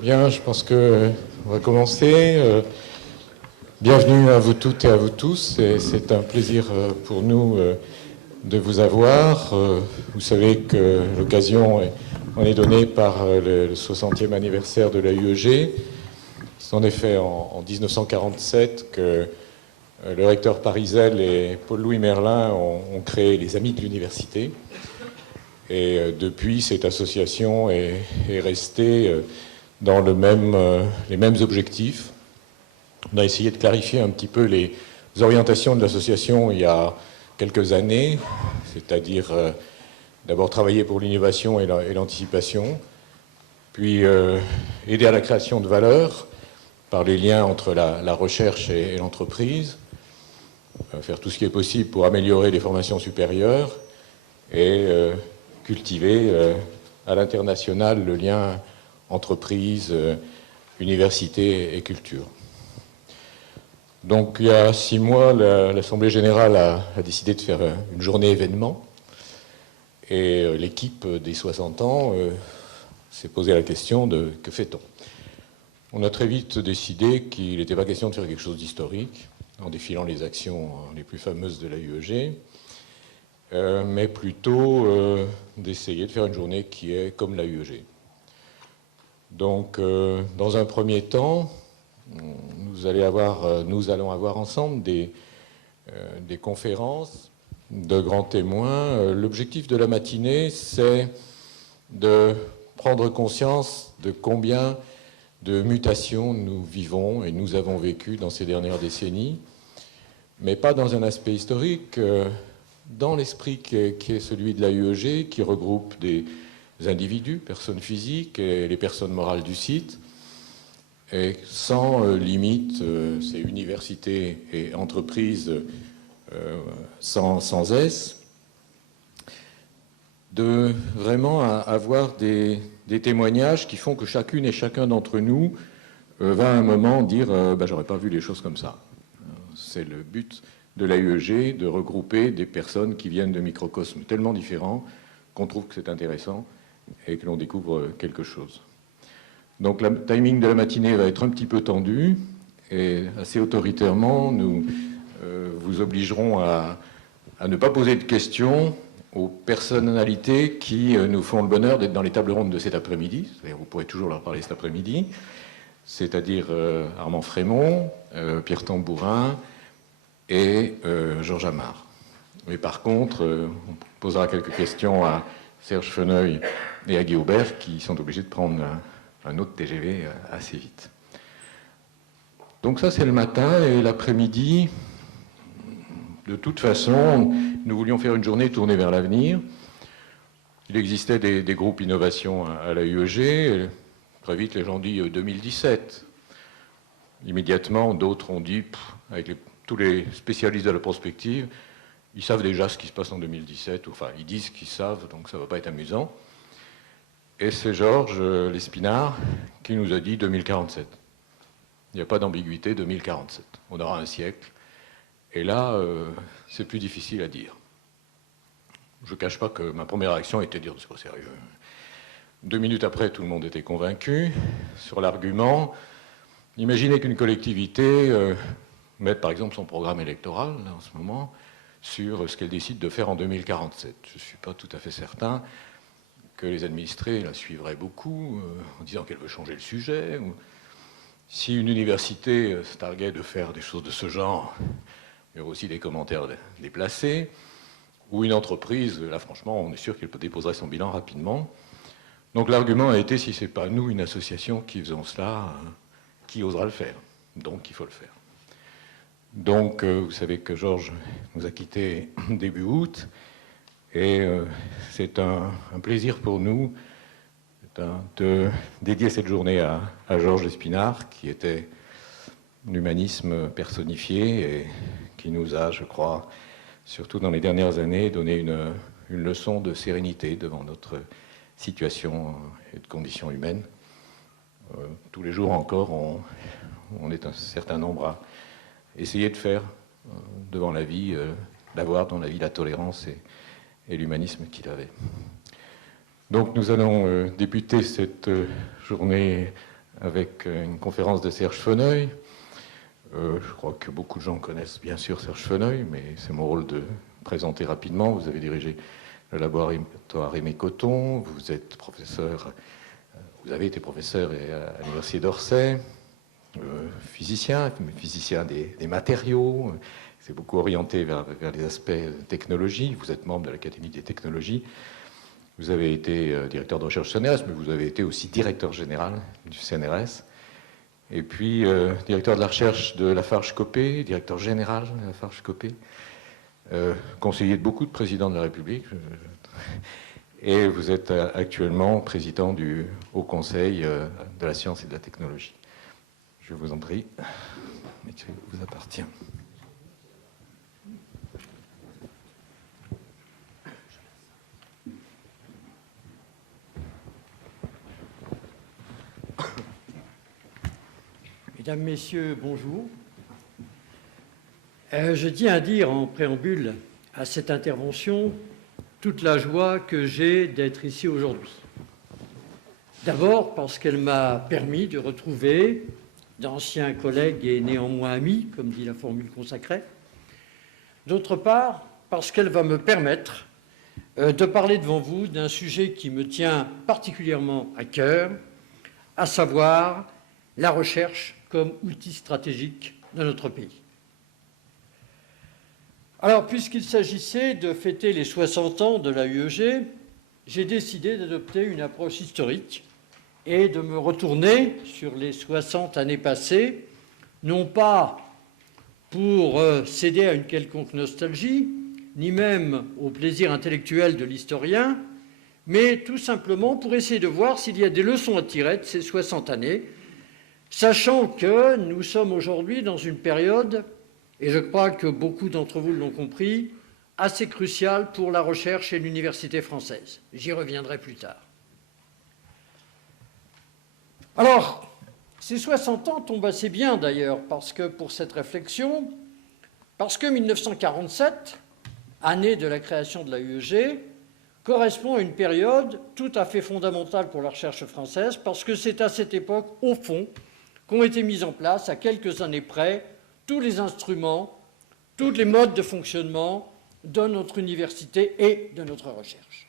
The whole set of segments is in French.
Bien, je pense qu'on va commencer. Bienvenue à vous toutes et à vous tous. C'est un plaisir pour nous de vous avoir. Vous savez que l'occasion en est donnée par le 60e anniversaire de la UEG. C'est en effet en 1947 que le recteur Parisel et Paul-Louis Merlin ont créé les Amis de l'Université. Et depuis, cette association est restée dans les mêmes objectifs. On a essayé de clarifier un petit peu les orientations de l'association il y a quelques années, c'est-à-dire d'abord travailler pour l'innovation et l'anticipation, puis aider à la création de valeur par les liens entre la recherche et l'entreprise, faire tout ce qui est possible pour améliorer les formations supérieures et cultiver à l'international le lien entreprise, université et culture. Donc il y a 6 mois, l'Assemblée générale a décidé de faire une journée événement et l'équipe des 60 ans s'est posé la question de que fait-on. On a très vite décidé qu'il n'était pas question de faire quelque chose d'historique en défilant les actions les plus fameuses de la UEG, mais plutôt d'essayer de faire une journée qui est comme la UEG. Donc, dans un premier temps, nous allons avoir ensemble des conférences de grands témoins. L'objectif de la matinée, c'est de prendre conscience de combien de mutations nous vivons et nous avons vécu dans ces dernières décennies, mais pas dans un aspect historique, dans l'esprit qui est celui de la UEG, qui regroupe des individus, personnes physiques et les personnes morales du site, et sans limite, c'est universités et entreprises sans S, de vraiment avoir des témoignages qui font que chacune et chacun d'entre nous va à un moment dire j'aurais pas vu les choses comme ça. C'est le but de l'AUEG, de regrouper des personnes qui viennent de microcosmes tellement différents qu'on trouve que c'est intéressant et que l'on découvre quelque chose. Donc le timing de la matinée va être un petit peu tendu et assez autoritairement, nous vous obligerons à ne pas poser de questions aux personnalités qui nous font le bonheur d'être dans les tables rondes de cet après-midi. Vous pourrez toujours leur parler cet après-midi, c'est-à-dire Armand Frémont, Pierre Tambourin et Georges Amar. Mais par contre, on posera quelques questions à Serge Feneuil et à Guy Aubert qui sont obligés de prendre un autre TGV assez vite. Donc ça, c'est le matin, et l'après-midi, de toute façon, nous voulions faire une journée tournée vers l'avenir. Il existait des groupes innovation à la UEG. Très vite, les gens ont dit 2017. Immédiatement, d'autres ont dit, avec tous les spécialistes de la prospective, ils savent déjà ce qui se passe en 2017, enfin, ils disent qu'ils savent, donc ça ne va pas être amusant. Et c'est Georges Lespinard qui nous a dit 2047. Il n'y a pas d'ambiguïté, 2047. On aura un siècle. Et là, c'est plus difficile à dire. Je ne cache pas que ma première réaction était de dire, c'est pas sérieux. 2 minutes après, tout le monde était convaincu sur l'argument. Imaginez qu'une collectivité mette par exemple son programme électoral, là, en ce moment, sur ce qu'elle décide de faire en 2047. Je ne suis pas tout à fait certain que les administrés la suivraient beaucoup, en disant qu'elle veut changer le sujet. Ou si une université se targuait de faire des choses de ce genre, il y aurait aussi des commentaires déplacés. Ou une entreprise, là franchement, on est sûr qu'elle déposerait son bilan rapidement. Donc l'argument a été, si ce n'est pas nous, une association qui faisons cela, qui osera le faire? Donc il faut le faire. Donc vous savez que Georges nous a quittés début août, et c'est un plaisir pour nous de dédier cette journée à Georges Lespinard, qui était l'humanisme personnifié et qui nous a, je crois, surtout dans les dernières années, donné une leçon de sérénité devant notre situation et de conditions humaines. Tous les jours encore, on est un certain nombre à essayer de faire devant la vie, d'avoir dans la vie la tolérance et l'humanisme qu'il avait. Donc nous allons débuter cette journée avec une conférence de Serge Feneuil. Je crois que beaucoup de gens connaissent bien sûr Serge Feneuil, mais c'est mon rôle de présenter rapidement. Vous avez dirigé le laboratoire Aimé Cotton, vous êtes professeur, vous avez été professeur à l'Université d'Orsay, physicien des matériaux, c'est beaucoup orienté vers les aspects technologie. Vous êtes membre de l'Académie des technologies. Vous avez été directeur de recherche CNRS, mais vous avez été aussi directeur général du CNRS. Et puis directeur de la recherche de Lafarge Copé, directeur général de Lafarge Copé, conseiller de beaucoup de présidents de la République. Et vous êtes actuellement président du Haut Conseil de la science et de la technologie. Je vous en prie, mais ça vous appartient. Mesdames, Messieurs, bonjour. Je tiens à dire en préambule à cette intervention toute la joie que j'ai d'être ici aujourd'hui. D'abord parce qu'elle m'a permis de retrouver d'anciens collègues et néanmoins amis, comme dit la formule consacrée. D'autre part, parce qu'elle va me permettre de parler devant vous d'un sujet qui me tient particulièrement à cœur, à savoir la recherche comme outil stratégique de notre pays. Alors, puisqu'il s'agissait de fêter les 60 ans de la UEG, j'ai décidé d'adopter une approche historique et de me retourner sur les 60 années passées, non pas pour céder à une quelconque nostalgie, ni même au plaisir intellectuel de l'historien, mais tout simplement pour essayer de voir s'il y a des leçons à tirer de ces 60 années, sachant que nous sommes aujourd'hui dans une période, et je crois que beaucoup d'entre vous l'ont compris, assez cruciale pour la recherche et l'université française. J'y reviendrai plus tard. Alors, ces 60 ans tombent assez bien d'ailleurs, parce que pour cette réflexion, parce que 1947, année de la création de la UEG, correspond à une période tout à fait fondamentale pour la recherche française, parce que c'est à cette époque, au fond, qu'ont été mis en place, à quelques années près, tous les instruments, tous les modes de fonctionnement de notre université et de notre recherche.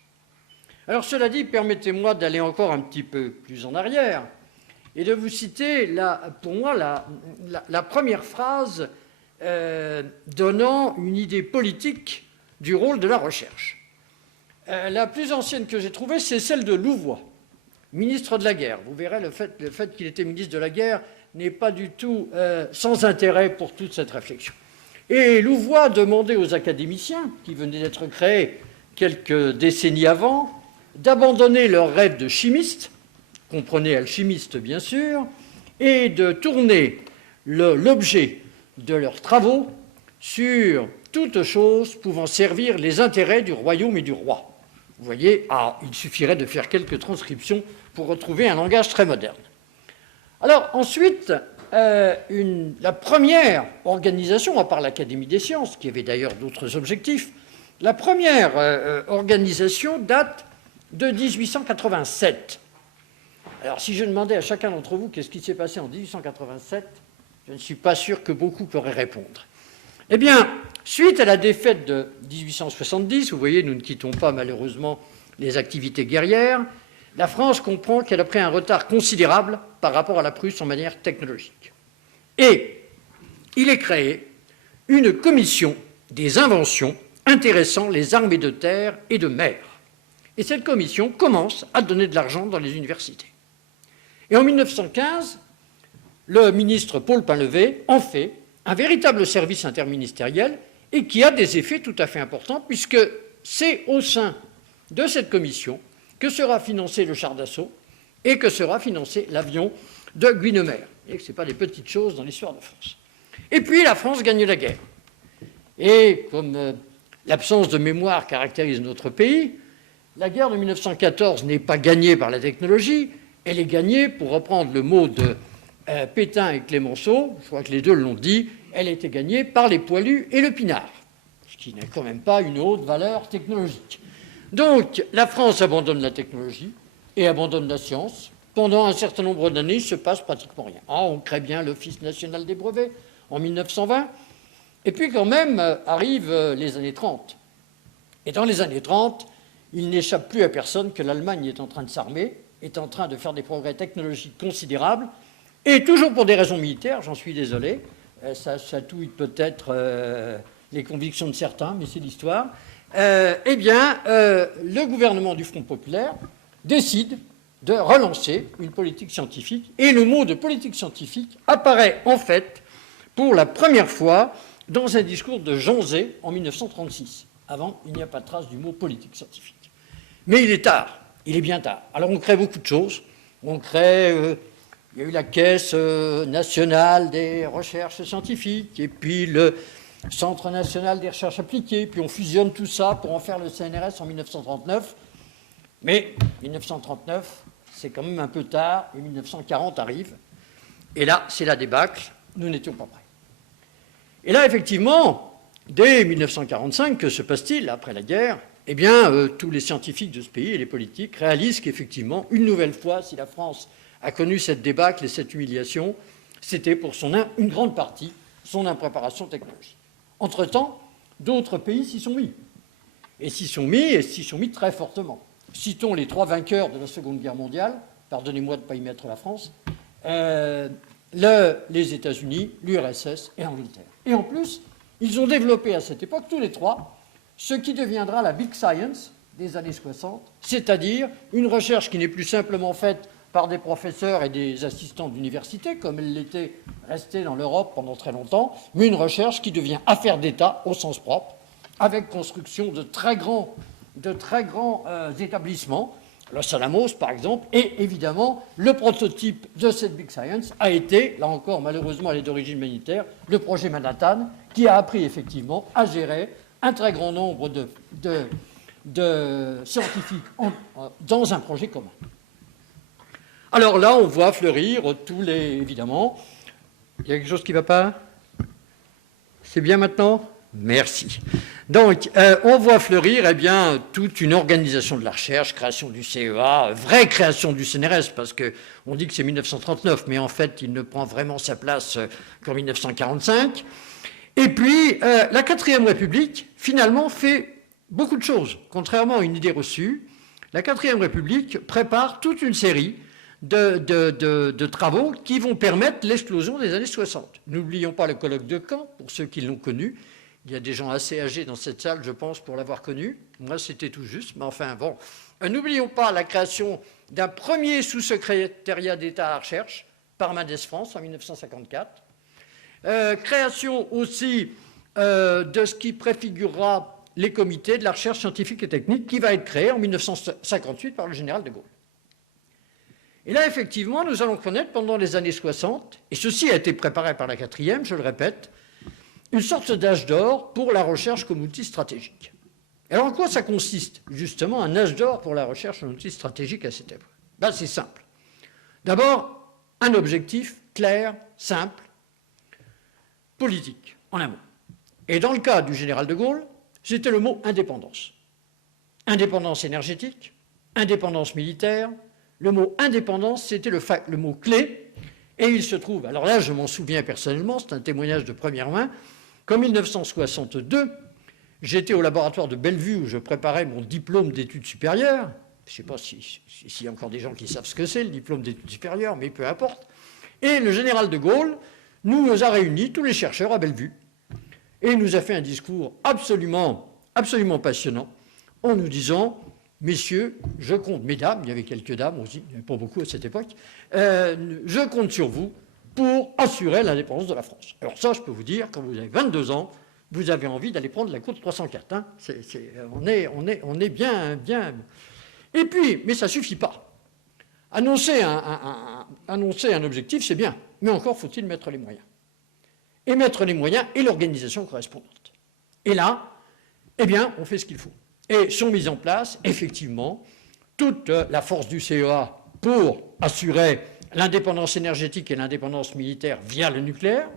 Alors, cela dit, permettez-moi d'aller encore un petit peu plus en arrière et de vous citer, pour moi, la première phrase donnant une idée politique du rôle de la recherche. La plus ancienne que j'ai trouvée, c'est celle de Louvois, ministre de la guerre. Vous verrez, le fait qu'il était ministre de la guerre n'est pas du tout sans intérêt pour toute cette réflexion. Et Louvois demandait aux académiciens, qui venaient d'être créés quelques décennies avant, d'abandonner leur rêve de chimiste, comprenez alchimiste bien sûr, et de tourner l'objet de leurs travaux sur toute chose pouvant servir les intérêts du royaume et du roi. Vous voyez, il suffirait de faire quelques transcriptions pour retrouver un langage très moderne. Alors ensuite, la première organisation, à part l'Académie des sciences, qui avait d'ailleurs d'autres objectifs, la première organisation date de 1887. Alors si je demandais à chacun d'entre vous qu'est-ce qui s'est passé en 1887, je ne suis pas sûr que beaucoup pourraient répondre. Eh bien, suite à la défaite de 1870, vous voyez, nous ne quittons pas malheureusement les activités guerrières, la France comprend qu'elle a pris un retard considérable par rapport à la Prusse en matière technologique. Et il est créé une commission des inventions intéressant les armées de terre et de mer. Et cette commission commence à donner de l'argent dans les universités. Et en 1915, le ministre Paul Painlevé en fait un véritable service interministériel et qui a des effets tout à fait importants puisque c'est au sein de cette commission que sera financé le char d'assaut et que sera financé l'avion de Guynemer. Et que ce n'est pas des petites choses dans l'histoire de France. Et puis la France gagne la guerre. Et comme l'absence de mémoire caractérise notre pays, la guerre de 1914 n'est pas gagnée par la technologie, elle est gagnée, pour reprendre le mot de Pétain et Clémenceau, je crois que les deux l'ont dit, elle a été gagnée par les poilus et le pinard, ce qui n'est quand même pas une haute valeur technologique. Donc, la France abandonne la technologie et abandonne la science. Pendant un certain nombre d'années, il ne se passe pratiquement rien. On crée bien l'Office national des brevets en 1920. Et puis, quand même, arrivent les années 30. Et dans les années 30, il n'échappe plus à personne que l'Allemagne est en train de s'armer, est en train de faire des progrès technologiques considérables, et toujours pour des raisons militaires, j'en suis désolé, ça chatouille peut-être les convictions de certains, mais c'est l'histoire, le gouvernement du Front populaire décide de relancer une politique scientifique, et le mot de politique scientifique apparaît en fait pour la première fois dans un discours de Jean Zay en 1936. Avant, il n'y a pas de trace du mot politique scientifique. Mais il est tard, il est bien tard. Alors on crée beaucoup de choses. On crée, il y a eu la Caisse nationale des recherches scientifiques, et puis le Centre national des recherches appliquées, puis on fusionne tout ça pour en faire le CNRS en 1939. Mais 1939, c'est quand même un peu tard, et 1940 arrive. Et là, c'est la débâcle, nous n'étions pas prêts. Et là, effectivement, dès 1945, que se passe-t-il après la guerre ? Eh bien, tous les scientifiques de ce pays et les politiques réalisent qu'effectivement, une nouvelle fois, si la France a connu cette débâcle et cette humiliation, c'était pour une grande partie son impréparation technologique. Entre-temps, d'autres pays s'y sont mis. Et s'y sont mis très fortement. Citons les 3 vainqueurs de la Seconde Guerre mondiale, pardonnez-moi de ne pas y mettre la France, les États-Unis, l'URSS et l'Angleterre. Et en plus, ils ont développé à cette époque, tous les 3, ce qui deviendra la Big Science des années 60, c'est-à-dire une recherche qui n'est plus simplement faite par des professeurs et des assistants d'université, comme elle l'était restée dans l'Europe pendant très longtemps, mais une recherche qui devient affaire d'État au sens propre, avec construction de très grands établissements, Los Alamos par exemple, et évidemment le prototype de cette Big Science a été, là encore malheureusement elle est d'origine militaire, le projet Manhattan, qui a appris effectivement à gérer un très grand nombre de scientifiques dans un projet commun. Alors là, on voit fleurir tous les... Évidemment, il y a quelque chose qui ne va pas ? C'est bien maintenant ? Merci. Donc, on voit fleurir toute une organisation de la recherche, création du CEA, vraie création du CNRS, parce qu'on dit que c'est 1939, mais en fait, il ne prend vraiment sa place qu'en 1945. Et puis, la 4e République, finalement, fait beaucoup de choses. Contrairement à une idée reçue, la 4e République prépare toute une série de travaux qui vont permettre l'explosion des années 60. N'oublions pas le colloque de Caen, pour ceux qui l'ont connu. Il y a des gens assez âgés dans cette salle, je pense, pour l'avoir connu. Moi, c'était tout juste, mais enfin, bon. N'oublions pas la création d'un premier sous-secrétariat d'État à la recherche par Mendes France en 1954. Création aussi de ce qui préfigurera les comités de la recherche scientifique et technique qui va être créé en 1958 par le général de Gaulle. Et là, effectivement, nous allons connaître pendant les années 60, et ceci a été préparé par la 4e, je le répète, une sorte d'âge d'or pour la recherche comme outil stratégique. Alors, en quoi ça consiste, justement, un âge d'or pour la recherche en outil stratégique à cette époque ? C'est simple. D'abord, un objectif clair, simple, politique, en un mot. Et dans le cas du général de Gaulle, c'était le mot indépendance. Indépendance énergétique, indépendance militaire. Le mot indépendance, c'était le mot clé. Et il se trouve, alors là, je m'en souviens personnellement, c'est un témoignage de première main, qu'en 1962, j'étais au laboratoire de Bellevue où je préparais mon diplôme d'études supérieures. Je ne sais pas s'il y a encore des gens qui savent ce que c'est, le diplôme d'études supérieures, mais peu importe. Et le général de Gaulle nous a réunis, tous les chercheurs, à Bellevue. Et il nous a fait un discours absolument passionnant, en nous disant... Messieurs, je compte, mesdames, il y avait quelques dames aussi, il n'y avait pas beaucoup à cette époque, je compte sur vous pour assurer l'indépendance de la France. Alors ça, je peux vous dire, quand vous avez 22 ans, vous avez envie d'aller prendre la cour de 304. Hein. On est bien... Et puis, mais ça ne suffit pas. Annoncer un objectif, c'est bien, mais encore faut-il mettre les moyens. Et mettre les moyens et l'organisation correspondante. Et là, on fait ce qu'il faut. Et sont mises en place, effectivement, toute la force du CEA pour assurer l'indépendance énergétique et l'indépendance militaire via le nucléaire.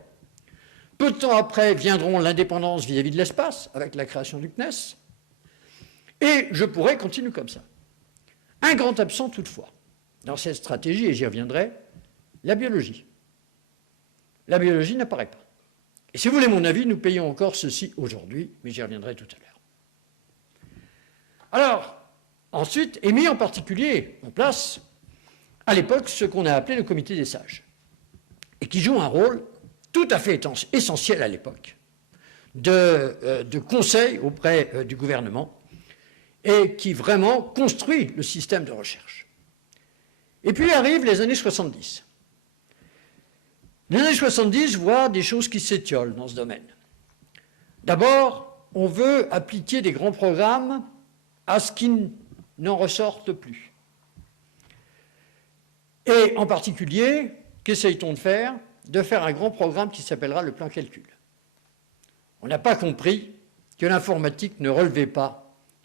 Peu de temps après viendront l'indépendance vis-à-vis de l'espace, avec la création du CNES. Et je pourrais continuer comme ça. Un grand absent toutefois, dans cette stratégie, et j'y reviendrai, la biologie. La biologie n'apparaît pas. Et si vous voulez mon avis, nous payons encore ceci aujourd'hui, mais j'y reviendrai tout à l'heure. Alors, ensuite, est mis en particulier en place, à l'époque, ce qu'on a appelé le comité des sages, et qui joue un rôle tout à fait essentiel à l'époque, de conseil auprès du gouvernement, et qui vraiment construit le système de recherche. Et puis arrivent les années 70. Les années 70 voient des choses qui s'étiolent dans ce domaine. D'abord, on veut appliquer des grands programmes à ce qui n'en ressortent plus. Et en particulier, qu'essaye-t-on de faire? De faire un grand programme qui s'appellera le plan calcul. On n'a pas compris que l'informatique ne relevait pas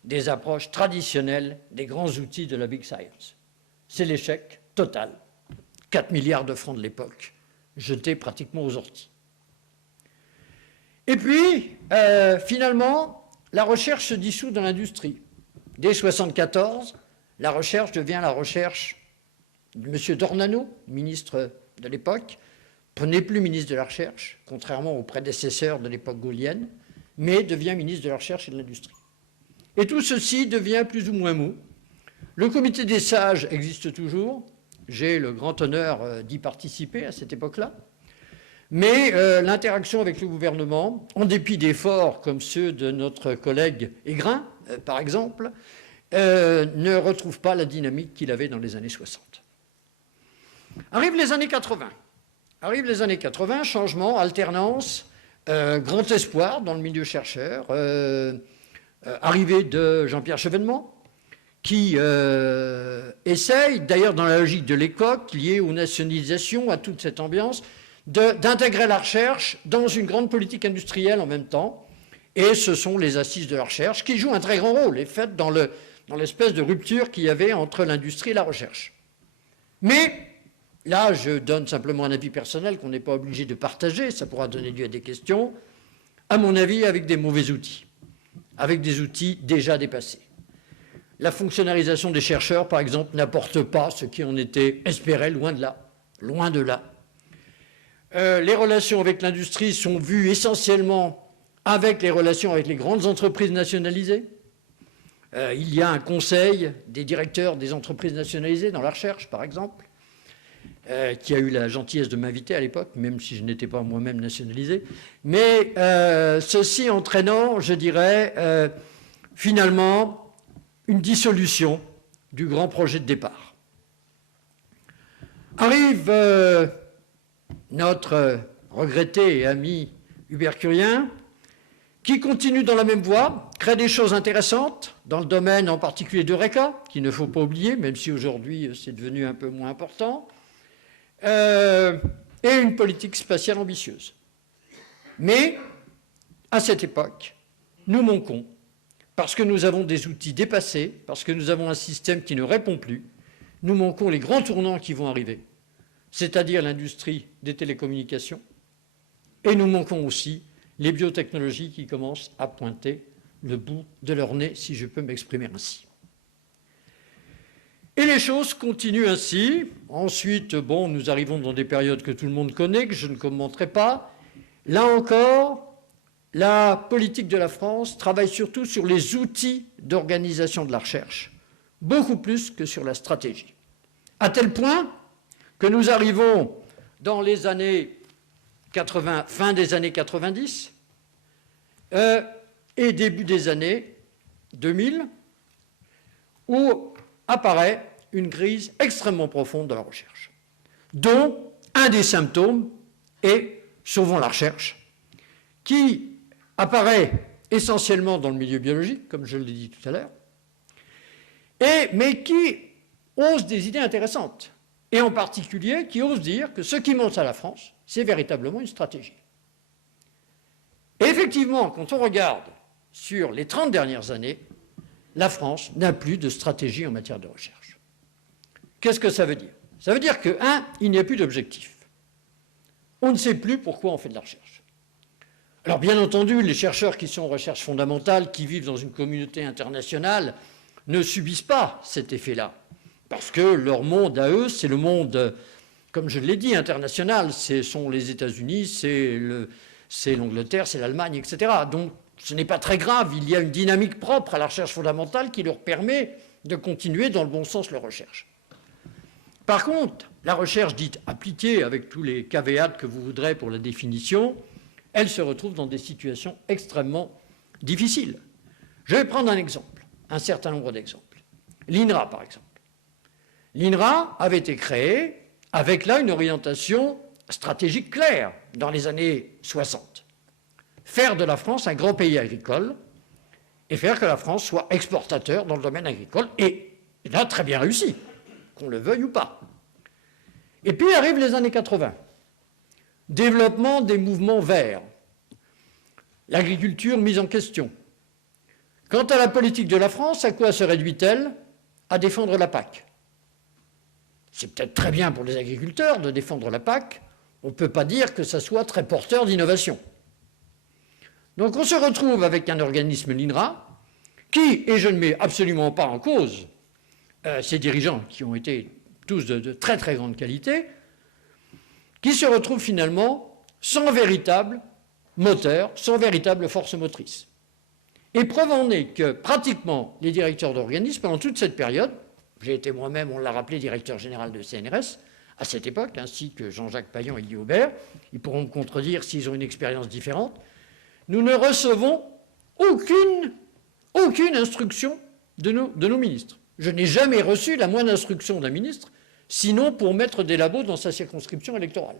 des approches traditionnelles des grands outils de la Big Science. C'est l'échec total. 4 milliards de francs de l'époque, jetés pratiquement aux orties. Et puis, finalement, la recherche se dissout dans l'industrie. Dès 1974, la recherche devient la recherche de M. Dornano, ministre de l'époque, n'est plus ministre de la Recherche, contrairement aux prédécesseurs de l'époque gaullienne, mais devient ministre de la Recherche et de l'Industrie. Et tout ceci devient plus ou moins mou. Le comité des sages existe toujours. J'ai le grand honneur d'y participer à cette époque-là. Mais l'interaction avec le gouvernement, en dépit d'efforts comme ceux de notre collègue Aigrin, par exemple, ne retrouve pas la dynamique qu'il avait dans les années 60. Arrivent les années 80. Arrivent les années 80, changement, alternance, grand espoir dans le milieu chercheur, arrivée de Jean-Pierre Chevènement, qui essaye, d'ailleurs dans la logique de l'époque, liée aux nationalisations, à toute cette ambiance, d'intégrer la recherche dans une grande politique industrielle en même temps. Et ce sont les assises de la recherche qui jouent un très grand rôle, et faites dans l'espèce de rupture qu'il y avait entre l'industrie et la recherche. Mais là, je donne simplement un avis personnel qu'on n'est pas obligé de partager, ça pourra donner lieu à des questions, à mon avis, avec des mauvais outils, avec des outils déjà dépassés. La fonctionnalisation des chercheurs, par exemple, n'apporte pas ce qui en était espéré, loin de là. Loin de là. Les relations avec l'industrie sont vues essentiellement avec les relations avec les grandes entreprises nationalisées. Il y a un conseil des directeurs des entreprises nationalisées dans la recherche, par exemple, qui a eu la gentillesse de m'inviter à l'époque, même si je n'étais pas moi-même nationalisé. Mais ceci entraînant, je dirais, finalement, une dissolution du grand projet de départ. Arrive notre regretté et ami Hubert Curien, qui continue dans la même voie, crée des choses intéressantes, dans le domaine en particulier d'Eureka, qu'il ne faut pas oublier, même si aujourd'hui c'est devenu un peu moins important, et une politique spatiale ambitieuse. Mais, à cette époque, nous manquons, parce que nous avons des outils dépassés, parce que nous avons un système qui ne répond plus, nous manquons les grands tournants qui vont arriver, c'est-à-dire l'industrie des télécommunications, et nous manquons aussi les biotechnologies qui commencent à pointer le bout de leur nez, si je peux m'exprimer ainsi. Et les choses continuent ainsi. Ensuite, bon, nous arrivons dans des périodes que tout le monde connaît, que je ne commenterai pas. Là encore, la politique de la France travaille surtout sur les outils d'organisation de la recherche, beaucoup plus que sur la stratégie. À tel point que nous arrivons dans les années 80, fin des années 90 et début des années 2000, où apparaît une crise extrêmement profonde de la recherche, dont un des symptômes est Sauvons la recherche, qui apparaît essentiellement dans le milieu biologique, comme je l'ai dit tout à l'heure, mais qui ose des idées intéressantes, et en particulier qui ose dire que ce qui monte à la France, c'est véritablement une stratégie. Et effectivement, quand on regarde sur les 30 dernières années, la France n'a plus de stratégie en matière de recherche. Qu'est-ce que ça veut dire? Ça veut dire que, il n'y a plus d'objectif. On ne sait plus pourquoi on fait de la recherche. Alors bien entendu, les chercheurs qui sont en recherche fondamentale, qui vivent dans une communauté internationale, ne subissent pas cet effet-là. Parce que leur monde à eux, c'est le monde, comme je l'ai dit, international. Ce sont les États-Unis, c'est l'Angleterre, c'est l'Allemagne, etc. Donc ce n'est pas très grave. Il y a une dynamique propre à la recherche fondamentale qui leur permet de continuer dans le bon sens leur recherche. Par contre, la recherche dite appliquée, avec tous les caveats que vous voudrez pour la définition, elle se retrouve dans des situations extrêmement difficiles. Je vais prendre un exemple, un certain nombre d'exemples. L'INRA, par exemple. L'INRA avait été créée avec là une orientation stratégique claire dans les années 60. Faire de la France un grand pays agricole et faire que la France soit exportateur dans le domaine agricole. Et il a très bien réussi, qu'on le veuille ou pas. Et puis arrivent les années 80. Développement des mouvements verts. L'agriculture mise en question. Quant à la politique de la France, à quoi se réduit-elle? À défendre la PAC. C'est peut-être très bien pour les agriculteurs de défendre la PAC. On ne peut pas dire que ça soit très porteur d'innovation. Donc on se retrouve avec un organisme, l'INRA, qui, et je ne mets absolument pas en cause ces dirigeants qui ont été tous de très très grande qualité, qui se retrouve finalement sans véritable moteur, sans véritable force motrice. Et preuve en est que pratiquement les directeurs d'organismes, pendant toute cette période, j'ai été moi-même, on l'a rappelé, directeur général de CNRS à cette époque, ainsi que Jean-Jacques Payan et Guy Aubert, ils pourront me contredire s'ils ont une expérience différente, nous ne recevons aucune instruction de nos ministres. Je n'ai jamais reçu la moindre instruction d'un ministre, sinon pour mettre des labos dans sa circonscription électorale.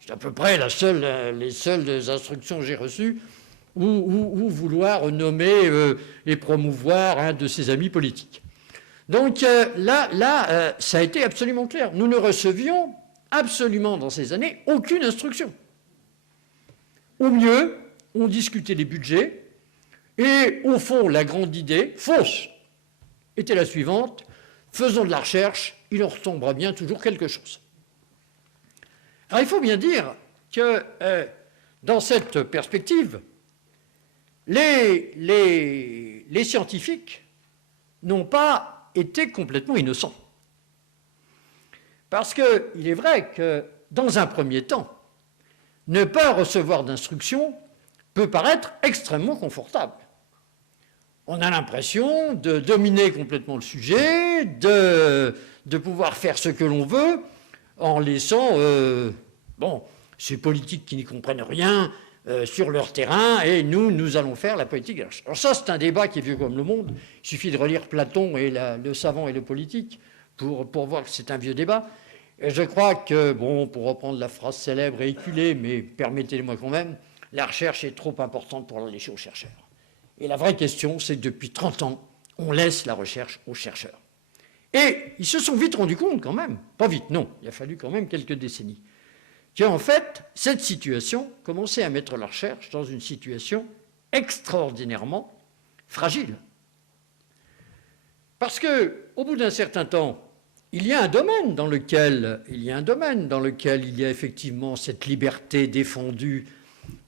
C'est à peu près les seules instructions que j'ai reçues, ou vouloir nommer et promouvoir un de ses amis politiques. Donc là, ça a été absolument clair. Nous ne recevions absolument dans ces années aucune instruction. Au mieux, on discutait des budgets, et au fond, la grande idée, fausse, était la suivante: faisons de la recherche, il en retombera bien toujours quelque chose. Alors il faut bien dire que dans cette perspective, les scientifiques n'ont pas été complètement innocents. Parce qu'il est vrai que, dans un premier temps, ne pas recevoir d'instructions peut paraître extrêmement confortable. On a l'impression de dominer complètement le sujet, de pouvoir faire ce que l'on veut, en laissant ces politiques qui n'y comprennent rien sur leur terrain, et nous allons faire la politique. Alors ça, c'est un débat qui est vieux comme le monde. Il suffit de relire Platon et le savant et le politique pour voir que c'est un vieux débat. Et je crois que, pour reprendre la phrase célèbre et éculée, mais permettez-moi quand même, la recherche est trop importante pour la laisser aux chercheurs. Et la vraie question, c'est que depuis 30 ans, on laisse la recherche aux chercheurs. Et ils se sont vite rendus compte quand même, pas vite, non, il a fallu quand même quelques décennies, qu'en fait, cette situation commençait à mettre la recherche dans une situation extraordinairement fragile. Parce qu'au bout d'un certain temps, il y a un domaine dans lequel il y a effectivement cette liberté défendue,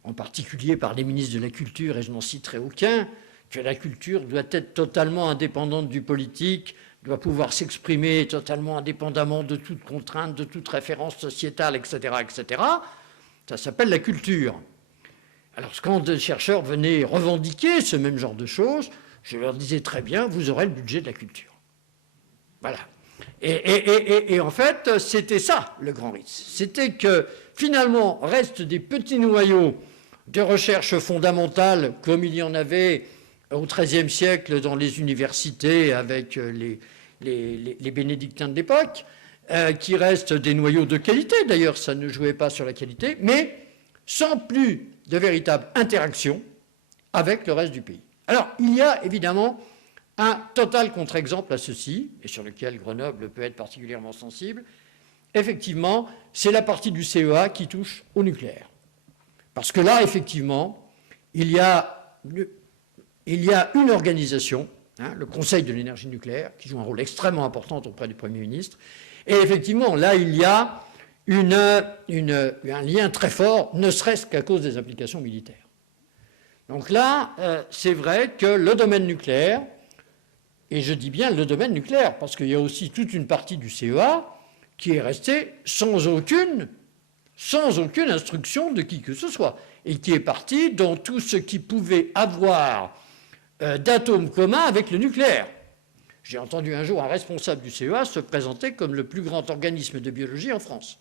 en particulier par les ministres de la Culture, et je n'en citerai aucun, que la culture doit être totalement indépendante du politique, doit pouvoir s'exprimer totalement indépendamment de toute contrainte, de toute référence sociétale, etc., etc. Ça s'appelle la culture. Alors, quand des chercheurs venaient revendiquer ce même genre de choses, je leur disais très bien, vous aurez le budget de la culture. Voilà. Et en fait, c'était ça, le grand risque. C'était que, finalement, restent des petits noyaux de recherche fondamentale, comme il y en avait au XIIIe siècle dans les universités avec les bénédictins de l'époque, qui restent des noyaux de qualité, d'ailleurs ça ne jouait pas sur la qualité, mais sans plus de véritable interaction avec le reste du pays. Alors, il y a évidemment un total contre-exemple à ceci, et sur lequel Grenoble peut être particulièrement sensible. Effectivement, c'est la partie du CEA qui touche au nucléaire. Parce que là, effectivement, il y a une organisation, le Conseil de l'énergie nucléaire, qui joue un rôle extrêmement important auprès du Premier ministre. Et effectivement, là, il y a un lien très fort, ne serait-ce qu'à cause des applications militaires. Donc là, c'est vrai que le domaine nucléaire, et je dis bien le domaine nucléaire, parce qu'il y a aussi toute une partie du CEA qui est restée sans aucune instruction de qui que ce soit, et qui est partie dans tout ce qui pouvait avoir d'atomes communs avec le nucléaire. J'ai entendu un jour un responsable du CEA se présenter comme le plus grand organisme de biologie en France.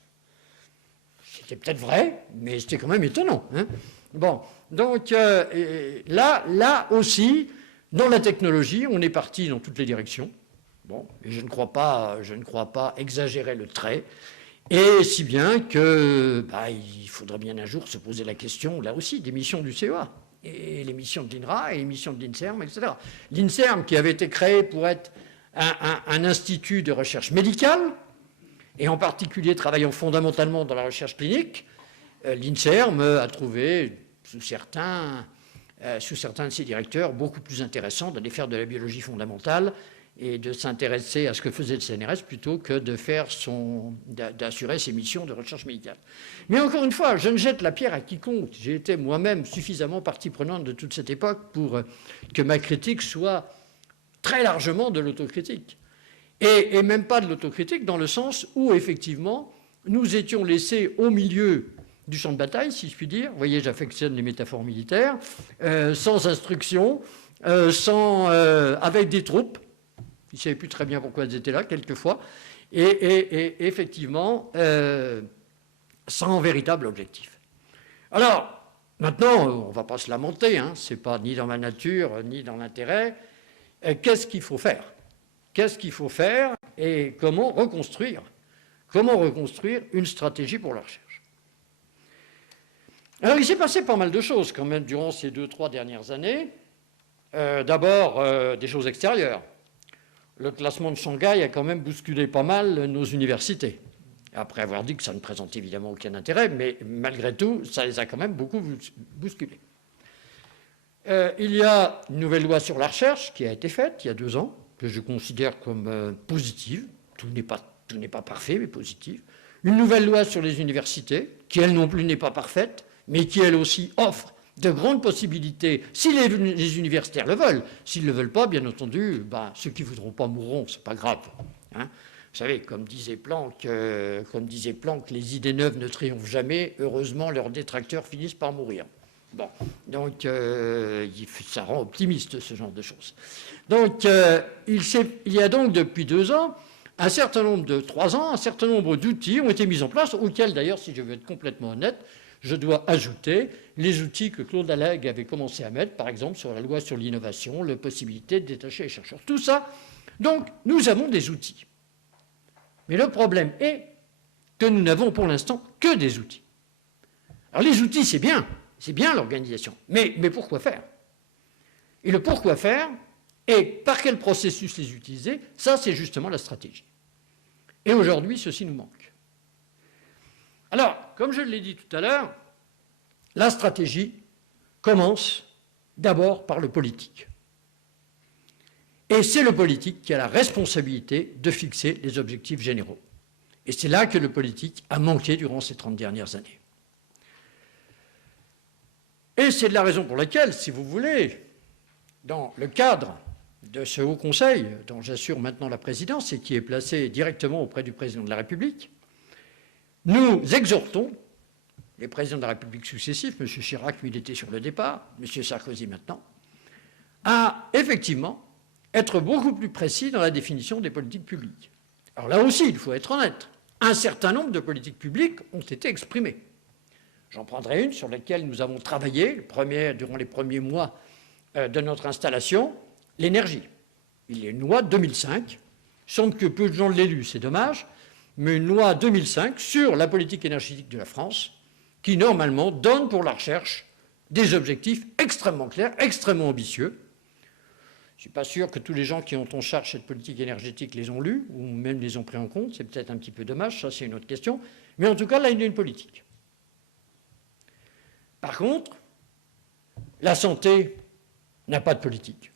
C'était peut-être vrai, mais c'était quand même étonnant. Hein. Bon, donc là aussi, dans la technologie, on est parti dans toutes les directions. Bon, et je ne crois pas exagérer le trait. Et si bien que il faudrait bien un jour se poser la question, là aussi, des missions du CEA, et les missions de l'INRA, et les missions de l'INSERM, etc. L'INSERM, qui avait été créé pour être un institut de recherche médicale, et en particulier travaillant fondamentalement dans la recherche clinique, l'INSERM a trouvé, sous certains de ses directeurs, beaucoup plus intéressant d'aller faire de la biologie fondamentale et de s'intéresser à ce que faisait le CNRS plutôt que d'assurer ses missions de recherche médicale. Mais encore une fois, je ne jette la pierre à quiconque. J'ai été moi-même suffisamment partie prenante de toute cette époque pour que ma critique soit très largement de l'autocritique. Et même pas de l'autocritique dans le sens où, effectivement, nous étions laissés au milieu du champ de bataille, si je puis dire. Vous voyez, j'affectionne les métaphores militaires, sans instruction, avec des troupes. Ils ne savaient plus très bien pourquoi elles étaient là, quelquefois, et effectivement, sans véritable objectif. Alors, maintenant, on ne va pas se lamenter, hein, ce n'est pas ni dans ma nature, ni dans l'intérêt. Qu'est-ce qu'il faut faire ? Qu'est-ce qu'il faut faire et comment reconstruire une stratégie pour la recherche ? Alors, il s'est passé pas mal de choses quand même durant ces 2-3 dernières années. D'abord, des choses extérieures. Le classement de Shanghai a quand même bousculé pas mal nos universités. Après avoir dit que ça ne présente évidemment aucun intérêt, mais malgré tout, ça les a quand même beaucoup bousculés. Il y a une nouvelle loi sur la recherche qui a été faite il y a 2 ans, que je considère comme positive. Tout n'est pas parfait, mais positive. Une nouvelle loi sur les universités, qui elle non plus n'est pas parfaite, mais qui elle aussi offre de grandes possibilités, si les universitaires le veulent. S'ils ne le veulent pas, bien entendu, ceux qui ne voudront pas mourront, ce n'est pas grave. Hein. Vous savez, comme disait Planck, les idées neuves ne triomphent jamais. Heureusement, leurs détracteurs finissent par mourir. Bon, donc ça rend optimiste ce genre de choses. Donc il y a donc depuis 2 ans, 3 ans, un certain nombre d'outils ont été mis en place, auxquels d'ailleurs, si je veux être complètement honnête, je dois ajouter les outils que Claude Allègre avait commencé à mettre, par exemple sur la loi sur l'innovation, la possibilité de détacher les chercheurs. Tout ça, donc nous avons des outils. Mais le problème est que nous n'avons pour l'instant que des outils. Alors les outils, c'est bien l'organisation, mais pourquoi faire ? Et le pourquoi faire et par quel processus les utiliser, ça c'est justement la stratégie. Et aujourd'hui, ceci nous manque. Alors, comme je l'ai dit tout à l'heure, la stratégie commence d'abord par le politique. Et c'est le politique qui a la responsabilité de fixer les objectifs généraux. Et c'est là que le politique a manqué durant ces 30 dernières années. Et c'est de la raison pour laquelle, si vous voulez, dans le cadre de ce Haut Conseil, dont j'assure maintenant la présidence et qui est placé directement auprès du président de la République, nous exhortons les présidents de la République successifs, M. Chirac, lui, il était sur le départ, M. Sarkozy maintenant, à effectivement être beaucoup plus précis dans la définition des politiques publiques. Alors là aussi, il faut être honnête, un certain nombre de politiques publiques ont été exprimées. J'en prendrai une sur laquelle nous avons travaillé durant les premiers mois de notre installation, l'énergie. Il y a une loi de 2005, il semble que peu de gens l'aient lu, c'est dommage, mais une loi 2005 sur la politique énergétique de la France qui, normalement, donne pour la recherche des objectifs extrêmement clairs, extrêmement ambitieux. Je ne suis pas sûr que tous les gens qui ont en charge cette politique énergétique les ont lus, ou même les ont pris en compte. C'est peut-être un petit peu dommage, ça c'est une autre question. Mais en tout cas, là, il y a une politique. Par contre, la santé n'a pas de politique.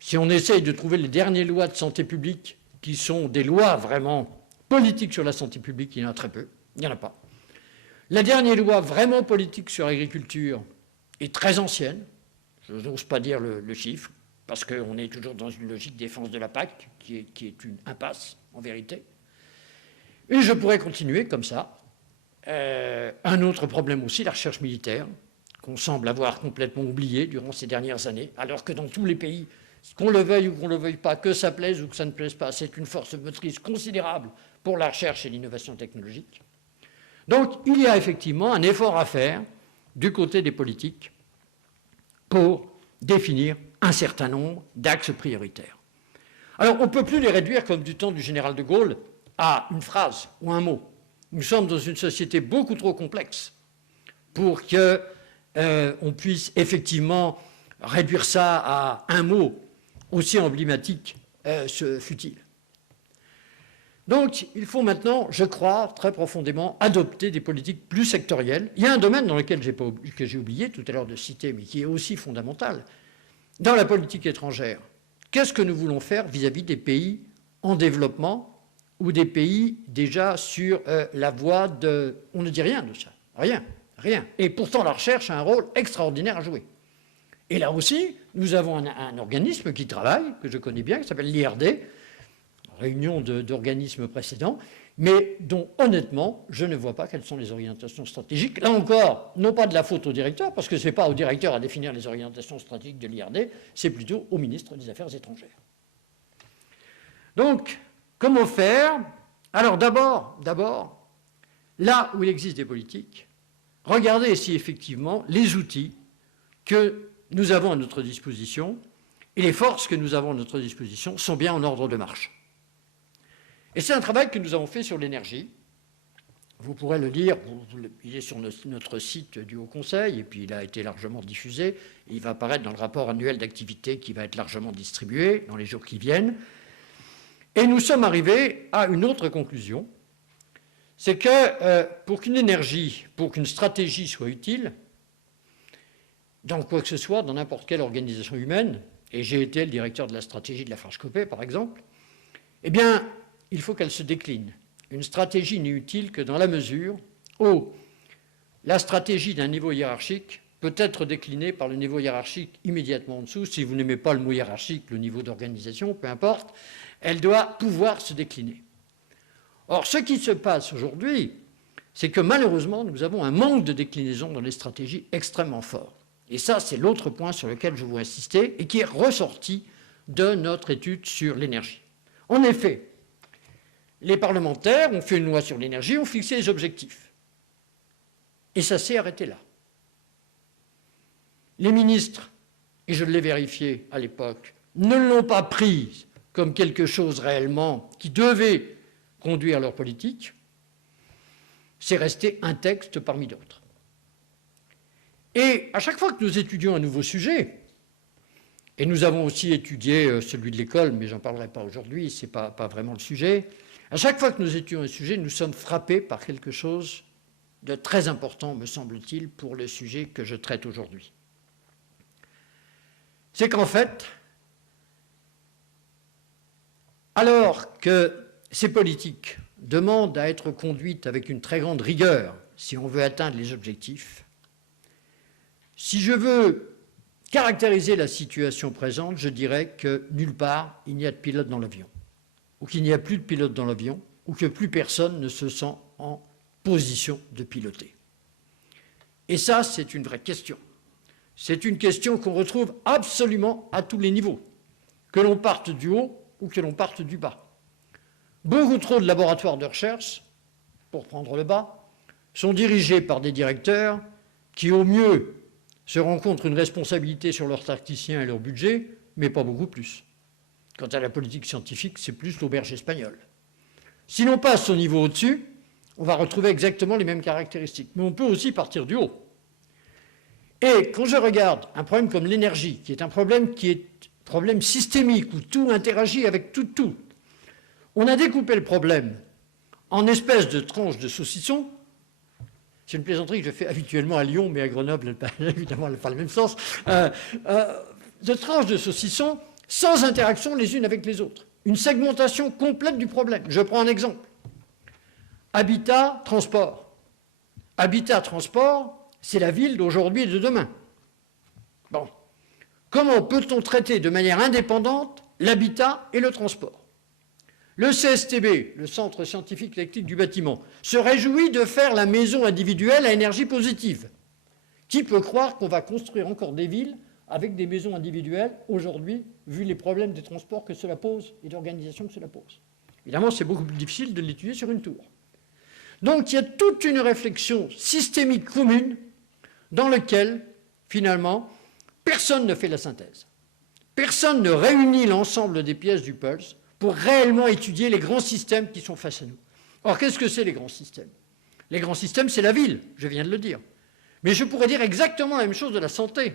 Si on essaye de trouver les dernières lois de santé publique, qui sont des lois vraiment politique sur la santé publique, il y en a très peu, il n'y en a pas. La dernière loi vraiment politique sur l'agriculture est très ancienne, je n'ose pas dire le chiffre, parce qu'on est toujours dans une logique défense de la PAC, qui est une impasse, en vérité. Et je pourrais continuer comme ça. Un autre problème aussi, la recherche militaire, qu'on semble avoir complètement oubliée durant ces dernières années, alors que dans tous les pays, qu'on le veuille ou qu'on ne le veuille pas, que ça plaise ou que ça ne plaise pas, c'est une force motrice considérable pour la recherche et l'innovation technologique. Donc, il y a effectivement un effort à faire du côté des politiques pour définir un certain nombre d'axes prioritaires. Alors, on ne peut plus les réduire, comme du temps du général de Gaulle, à une phrase ou un mot. Nous sommes dans une société beaucoup trop complexe pour qu'on puisse effectivement réduire ça à un mot aussi emblématique fut-il. Donc, il faut maintenant, je crois, très profondément, adopter des politiques plus sectorielles. Il y a un domaine dans lequel que j'ai oublié tout à l'heure de citer, mais qui est aussi fondamental. Dans la politique étrangère, qu'est-ce que nous voulons faire vis-à-vis des pays en développement ou des pays déjà sur la voie de... On ne dit rien de ça. Rien. Et pourtant, la recherche a un rôle extraordinaire à jouer. Et là aussi, nous avons un organisme qui travaille, que je connais bien, qui s'appelle l'IRD, réunion d'organismes précédents, mais dont, honnêtement, je ne vois pas quelles sont les orientations stratégiques. Là encore, non pas de la faute au directeur, parce que ce n'est pas au directeur à définir les orientations stratégiques de l'IRD, c'est plutôt au ministre des Affaires étrangères. Donc, comment faire? Alors d'abord, là où il existe des politiques, regardez si effectivement les outils que nous avons à notre disposition et les forces que nous avons à notre disposition sont bien en ordre de marche. Et c'est un travail que nous avons fait sur l'énergie. Vous pourrez le lire, il est sur notre site du Haut Conseil, et puis il a été largement diffusé. Et il va apparaître dans le rapport annuel d'activité qui va être largement distribué dans les jours qui viennent. Et nous sommes arrivés à une autre conclusion, c'est que pour qu'une stratégie soit utile, dans quoi que ce soit, dans n'importe quelle organisation humaine, et j'ai été le directeur de la stratégie de la Franche-Comté, par exemple, eh bien, il faut qu'elle se décline. Une stratégie n'est utile que dans la mesure où la stratégie d'un niveau hiérarchique peut être déclinée par le niveau hiérarchique immédiatement en dessous. Si vous n'aimez pas le mot hiérarchique, le niveau d'organisation, peu importe, elle doit pouvoir se décliner. Or, ce qui se passe aujourd'hui, c'est que malheureusement, nous avons un manque de déclinaison dans les stratégies extrêmement fort. Et ça, c'est l'autre point sur lequel je veux insister et qui est ressorti de notre étude sur l'énergie. En effet, les parlementaires ont fait une loi sur l'énergie, ont fixé les objectifs. Et ça s'est arrêté là. Les ministres, et je l'ai vérifié à l'époque, ne l'ont pas prise comme quelque chose réellement qui devait conduire leur politique. C'est resté un texte parmi d'autres. Et à chaque fois que nous étudions un nouveau sujet, et nous avons aussi étudié celui de l'école, mais j'en parlerai pas aujourd'hui, ce n'est pas vraiment le sujet, à chaque fois que nous étudions un sujet, nous sommes frappés par quelque chose de très important, me semble-t-il, pour le sujet que je traite aujourd'hui. C'est qu'en fait, alors que ces politiques demandent à être conduites avec une très grande rigueur si on veut atteindre les objectifs, si je veux caractériser la situation présente, je dirais que nulle part il n'y a de pilote dans l'avion, ou qu'il n'y a plus de pilote dans l'avion, ou que plus personne ne se sent en position de piloter. Et ça, c'est une vraie question. C'est une question qu'on retrouve absolument à tous les niveaux, que l'on parte du haut ou que l'on parte du bas. Beaucoup trop de laboratoires de recherche, pour prendre le bas, sont dirigés par des directeurs qui, au mieux, se rencontrent une responsabilité sur leurs tacticiens et leur budget, mais pas beaucoup plus. Quant à la politique scientifique, c'est plus l'auberge espagnole. Si l'on passe au niveau au-dessus, on va retrouver exactement les mêmes caractéristiques. Mais on peut aussi partir du haut. Et quand je regarde un problème comme l'énergie, qui est un problème systémique, où tout interagit avec tout, on a découpé le problème en espèces de tranches de saucisson. C'est une plaisanterie que je fais habituellement à Lyon, mais à Grenoble, évidemment, elle n'a pas le même sens. De tranches de saucisson sans interaction les unes avec les autres. Une segmentation complète du problème. Je prends un exemple. Habitat, transport. Habitat, transport, c'est la ville d'aujourd'hui et de demain. Bon. Comment peut-on traiter de manière indépendante l'habitat et le transport? Le CSTB, le Centre scientifique électrique du bâtiment, se réjouit de faire la maison individuelle à énergie positive. Qui peut croire qu'on va construire encore des villes avec des maisons individuelles aujourd'hui, vu les problèmes des transports que cela pose et d'organisation que cela pose? Évidemment, c'est beaucoup plus difficile de l'étudier sur une tour. Donc, il y a toute une réflexion systémique commune dans laquelle, finalement, personne ne fait la synthèse. Personne ne réunit l'ensemble des pièces du puzzle pour réellement étudier les grands systèmes qui sont face à nous. Or, qu'est-ce que c'est les grands systèmes? Les grands systèmes, c'est la ville, je viens de le dire. Mais je pourrais dire exactement la même chose de la santé.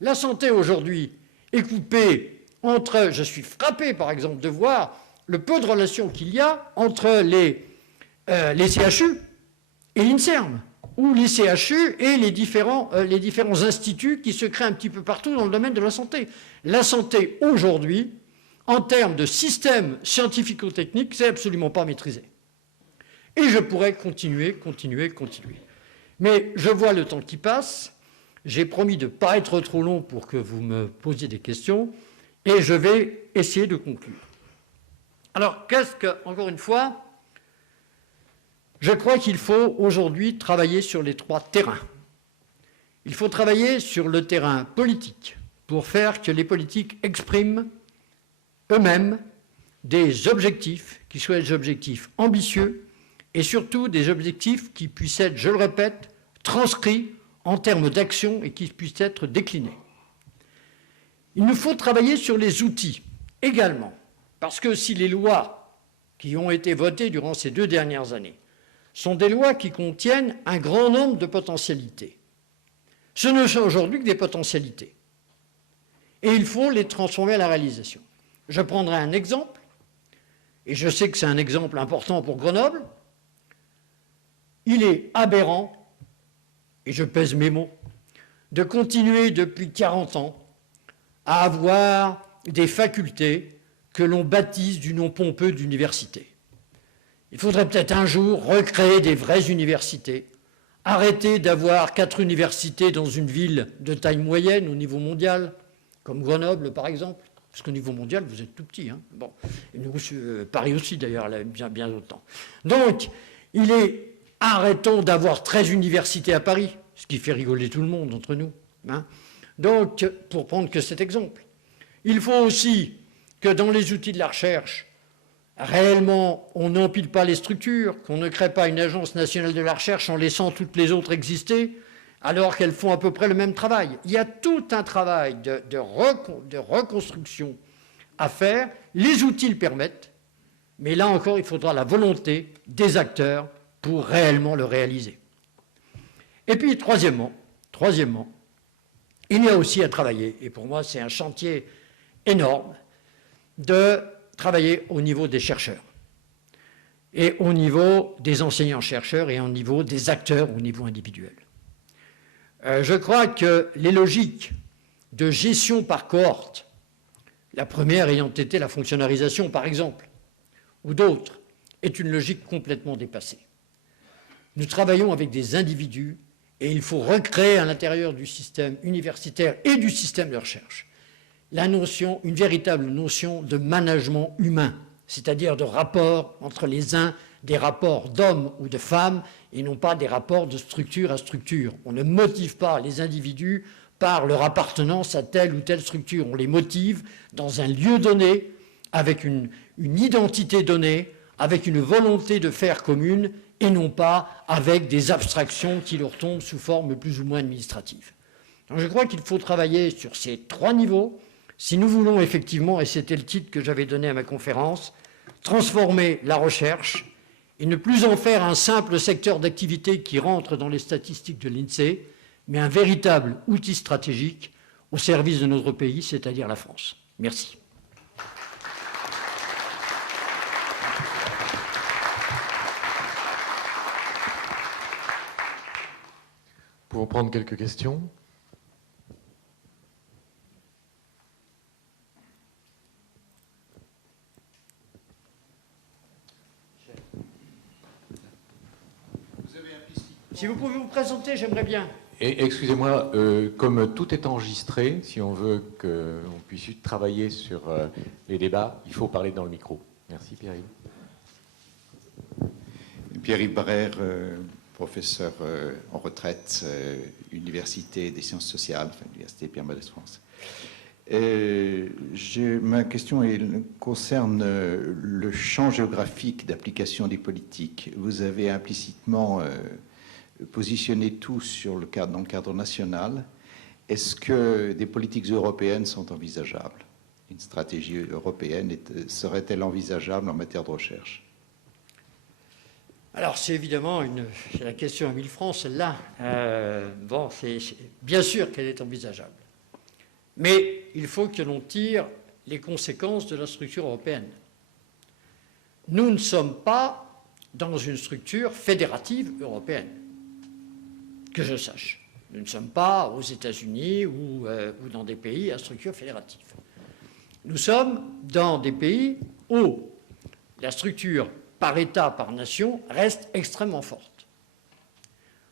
La santé, aujourd'hui, est coupée entre... Je suis frappé, par exemple, de voir le peu de relations qu'il y a entre les CHU et l'INSERM, ou les CHU et les différents instituts qui se créent un petit peu partout dans le domaine de la santé. La santé, aujourd'hui, en termes de système scientifico-technique, c'est absolument pas maîtrisé. Et je pourrais continuer. Mais je vois le temps qui passe. J'ai promis de ne pas être trop long pour que vous me posiez des questions. Et je vais essayer de conclure. Alors, encore une fois, je crois qu'il faut aujourd'hui travailler sur les 3 terrains. Il faut travailler sur le terrain politique pour faire que les politiques expriment eux-mêmes des objectifs qui soient des objectifs ambitieux et surtout des objectifs qui puissent être, je le répète, transcrits en termes d'action et qui puissent être déclinés. Il nous faut travailler sur les outils également, parce que si les lois qui ont été votées durant ces 2 dernières années sont des lois qui contiennent un grand nombre de potentialités, ce ne sont aujourd'hui que des potentialités. Et il faut les transformer à la réalisation. Je prendrai un exemple, et je sais que c'est un exemple important pour Grenoble. Il est aberrant, et je pèse mes mots, de continuer depuis 40 ans à avoir des facultés que l'on baptise du nom pompeux d'université. Il faudrait peut-être un jour recréer des vraies universités, arrêter d'avoir 4 universités dans une ville de taille moyenne au niveau mondial, comme Grenoble par exemple, parce qu'au niveau mondial, vous êtes tout petit. Hein. Bon. Et nous, Paris aussi d'ailleurs, bien autant. Donc, arrêtons d'avoir 13 universités à Paris, ce qui fait rigoler tout le monde entre nous. Hein. Donc, pour prendre que cet exemple. Il faut aussi que dans les outils de la recherche, réellement, on n'empile pas les structures, qu'on ne crée pas une agence nationale de la recherche en laissant toutes les autres exister, alors qu'elles font à peu près le même travail. Il y a tout un travail de reconstruction à faire. Les outils le permettent, mais là encore, il faudra la volonté des acteurs pour réellement le réaliser. Et puis, troisièmement, il y a aussi à travailler, et pour moi c'est un chantier énorme, de travailler au niveau des chercheurs, et au niveau des enseignants-chercheurs, et au niveau des acteurs au niveau individuel. Je crois que les logiques de gestion par cohorte, la première ayant été la fonctionnalisation par exemple, ou d'autres, est une logique complètement dépassée. Nous travaillons avec des individus et il faut recréer à l'intérieur du système universitaire et du système de recherche une véritable notion de management humain, c'est-à-dire de rapport entre les uns, des rapports d'hommes ou de femmes, et non pas des rapports de structure à structure. On ne motive pas les individus par leur appartenance à telle ou telle structure. On les motive dans un lieu donné, avec une identité donnée, avec une volonté de faire commune, et non pas avec des abstractions qui leur tombent sous forme plus ou moins administrative. Donc je crois qu'il faut travailler sur ces 3 niveaux, si nous voulons effectivement, et c'était le titre que j'avais donné à ma conférence, transformer la recherche et ne plus en faire un simple secteur d'activité qui rentre dans les statistiques de l'INSEE, mais un véritable outil stratégique au service de notre pays, c'est-à-dire la France. Merci. Pour prendre quelques questions. Si vous pouvez vous présenter, j'aimerais bien. Et excusez-moi, comme tout est enregistré, si on veut qu'on puisse travailler sur les débats, il faut parler dans le micro. Merci Pierre-Yves. Pierre-Yves Barrère, professeur en retraite, Université des sciences sociales, Université Pierre Mendès France. Ma question concerne le champ géographique d'application des politiques. Vous avez implicitement positionné tout dans le cadre national. Est-ce que des politiques européennes sont envisageables? Une stratégie européenne serait-elle envisageable en matière de recherche? Alors, c'est évidemment la question à 1000 francs, celle-là. C'est bien sûr qu'elle est envisageable. Mais il faut que l'on tire les conséquences de la structure européenne. Nous ne sommes pas dans une structure fédérative européenne, que je sache. Nous ne sommes pas aux États-Unis ou dans des pays à structure fédérative. Nous sommes dans des pays où la structure par État, par nation, reste extrêmement forte.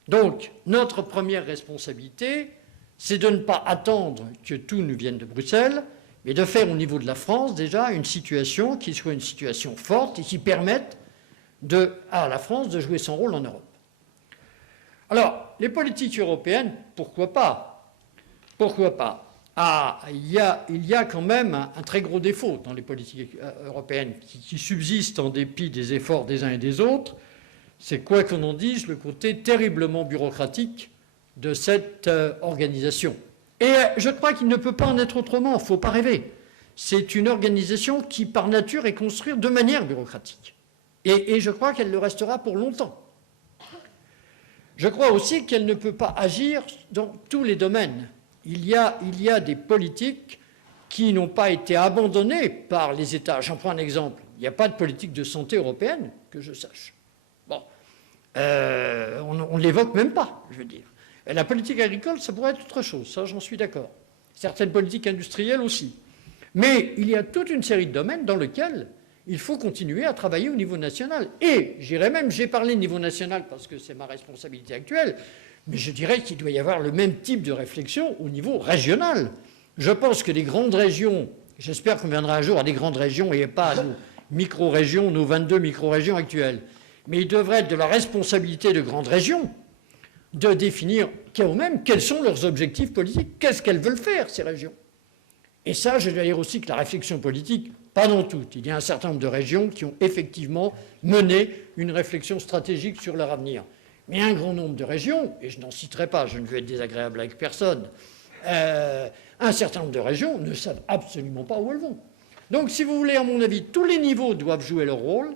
Donc, notre première responsabilité, c'est de ne pas attendre que tout nous vienne de Bruxelles, mais de faire au niveau de la France déjà une situation qui soit une situation forte et qui permette à la France de jouer son rôle en Europe. Alors, les politiques européennes, pourquoi pas? Pourquoi pas? Il y a quand même un très gros défaut dans les politiques européennes qui subsistent en dépit des efforts des uns et des autres. C'est, quoi qu'on en dise, le côté terriblement bureaucratique de cette organisation. Et je crois qu'il ne peut pas en être autrement, il ne faut pas rêver. C'est une organisation qui, par nature, est construite de manière bureaucratique. Et je crois qu'elle le restera pour longtemps. Je crois aussi qu'elle ne peut pas agir dans tous les domaines. Il y a des politiques qui n'ont pas été abandonnées par les États. J'en prends un exemple. Il n'y a pas de politique de santé européenne, que je sache. Bon. On ne l'évoque même pas, je veux dire. Et la politique agricole, ça pourrait être autre chose, ça j'en suis d'accord. Certaines politiques industrielles aussi. Mais il y a toute une série de domaines dans lesquels il faut continuer à travailler au niveau national. Et, j'irais même, j'ai parlé de niveau national parce que c'est ma responsabilité actuelle, mais je dirais qu'il doit y avoir le même type de réflexion au niveau régional. Je pense que les grandes régions, j'espère qu'on viendra un jour à des grandes régions et pas à nos micro-régions, nos 22 micro-régions actuelles, mais il devrait être de la responsabilité de grandes régions de définir elles-mêmes quels sont leurs objectifs politiques, qu'est-ce qu'elles veulent faire, ces régions. Et ça, je dois dire aussi que la réflexion politique, pas dans toutes, il y a un certain nombre de régions qui ont effectivement mené une réflexion stratégique sur leur avenir. Mais un grand nombre de régions, et je n'en citerai pas, je ne veux être désagréable avec personne, un certain nombre de régions ne savent absolument pas où elles vont. Donc, si vous voulez, à mon avis, tous les niveaux doivent jouer leur rôle